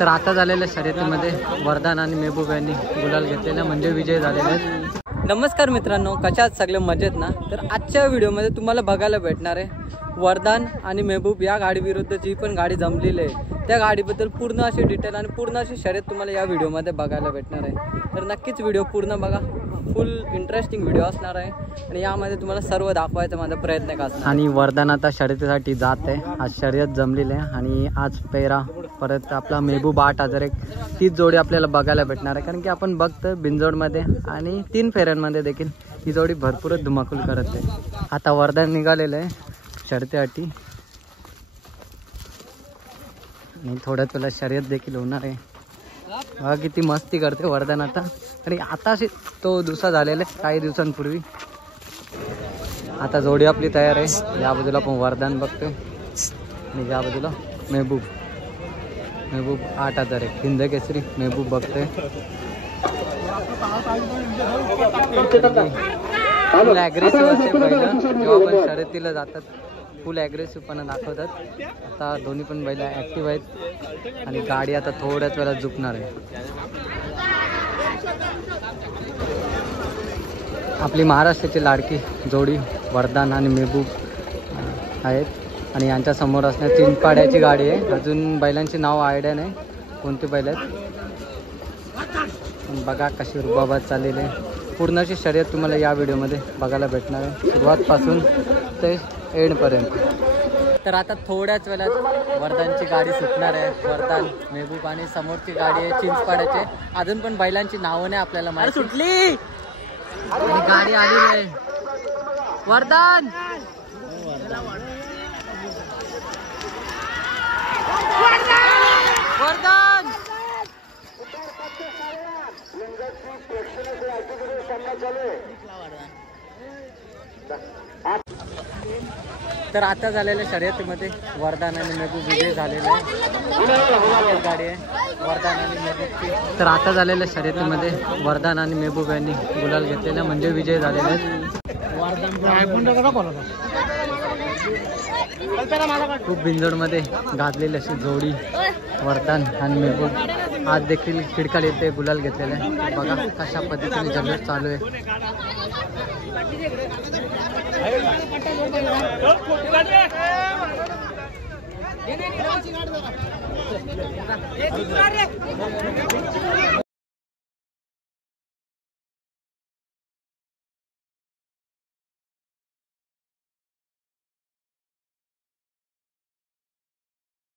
तर आता झालेल्या शर्यतीमध्ये वरदान आणि मेहबूब यांनी गुलाल घेतलेला म्हणजे विजय झालेले आहेत। नमस्कार मित्रांनो, कशा आहात सगळे मजेत ना? तर आजच्या व्हिडिओमध्ये तुम्हाला बघायला भेटणार आहे वरदान आणि मेहबूब या गाडीविरुद्ध जी पण गाडी जमलेली आहे त्या गाडीबद्दल पूर्ण अशी डिटेल आणि पूर्ण अशी शर्यत तुम्हाला या व्हिडिओमध्ये बघायला भेटणार आहे। तर नक्कीच व्हिडिओ पूर्ण बघा, फुल इंटरेस्टिंग व्हिडिओ असणार आहे आणि यामध्ये तुम्हाला सर्व दाखवायचा माझा प्रयत्न करणार। आणि वरदान आता शर्यतीसाठी जात आहे, आज शर्यत जमलेली आहे आणि आज पेरा परत आपला मेहबूब 8001 तीच जोडी आपल्याला बघायला भेटणार आहे, कारण की आपण बघतो बिंजोडमध्ये आणि 3 फेऱ्यांमध्ये देखील ही जोडी भरपूरच धुमाकूल करत आहे। आता वरदान निघालेलं आहे शर्यतीसाठी आणि थोड्याच वेळा शर्यत देखील होणार आहे। बघा किती मस्ती करते वरदान आता, आणि आता तो दुसरा झालेला आहे काही दिवसांपूर्वी। आता जोडी आपली तयार आहे, या बाजूला आपण वरदान बघतोय आणि या बाजूला मेहबूब 8001 हिंद केसरी मेहबूब बघतोय। फुल ॲग्रेसिव्ह असे बैल जेव्हा पण शर्यतीला जातात फुल ॲग्रेसिव्हपणा दाखवतात। आता दोन्ही पण बैल ॲक्टिव्ह आहेत आणि गाडी आता थोड्याच वेळात झुकणार आहे। आपली महाराष्ट्राची लाडकी जोडी वरदान आणि मेहबूब आहेत आणि यांच्या समोर असणारी 3 पाड्याची गाडी आहे। अजून बैलांची नाव आयडिया नाही कोणती बैल आहेत, बघा कशी रुबाबात चाललेली आहे। पूर्ण अशी शर्यत तुम्हाला या व्हिडिओमध्ये बघायला भेटणार आहे सुरुवातपासून ते एंडपर्यंत। तर आता थोड्याच वेळात वरदानची गाडी सुटणार आहे, वरदान मेहबूब आणि समोरची गाडी आहे चिंचपाड्याची। अजून पण बैलांची नावं नाही आपल्याला माहिती, सुटली आणि गाडी आलेली आहे वरदान वरदान तर आता झालेल्या शर्यतीमध्ये वरदान आणि मेहबूब विजय झालेला आहे। गाडी आहे वरदान आणि मेहबूबची। तर आता झालेल्या शर्यतीमध्ये वरदान आणि मेहबूब यांनी गुलाल घेतलेला म्हणजे विजय झालेले आहेत। खूप बिंजोडमध्ये गाजलेली अशी जोडी वरदान आणि मेहबूब आज देखील खिडकाल येते गुलाल घेतलेला आहे। बघा कशा पद्धतीने जल्लोष चालू आहे।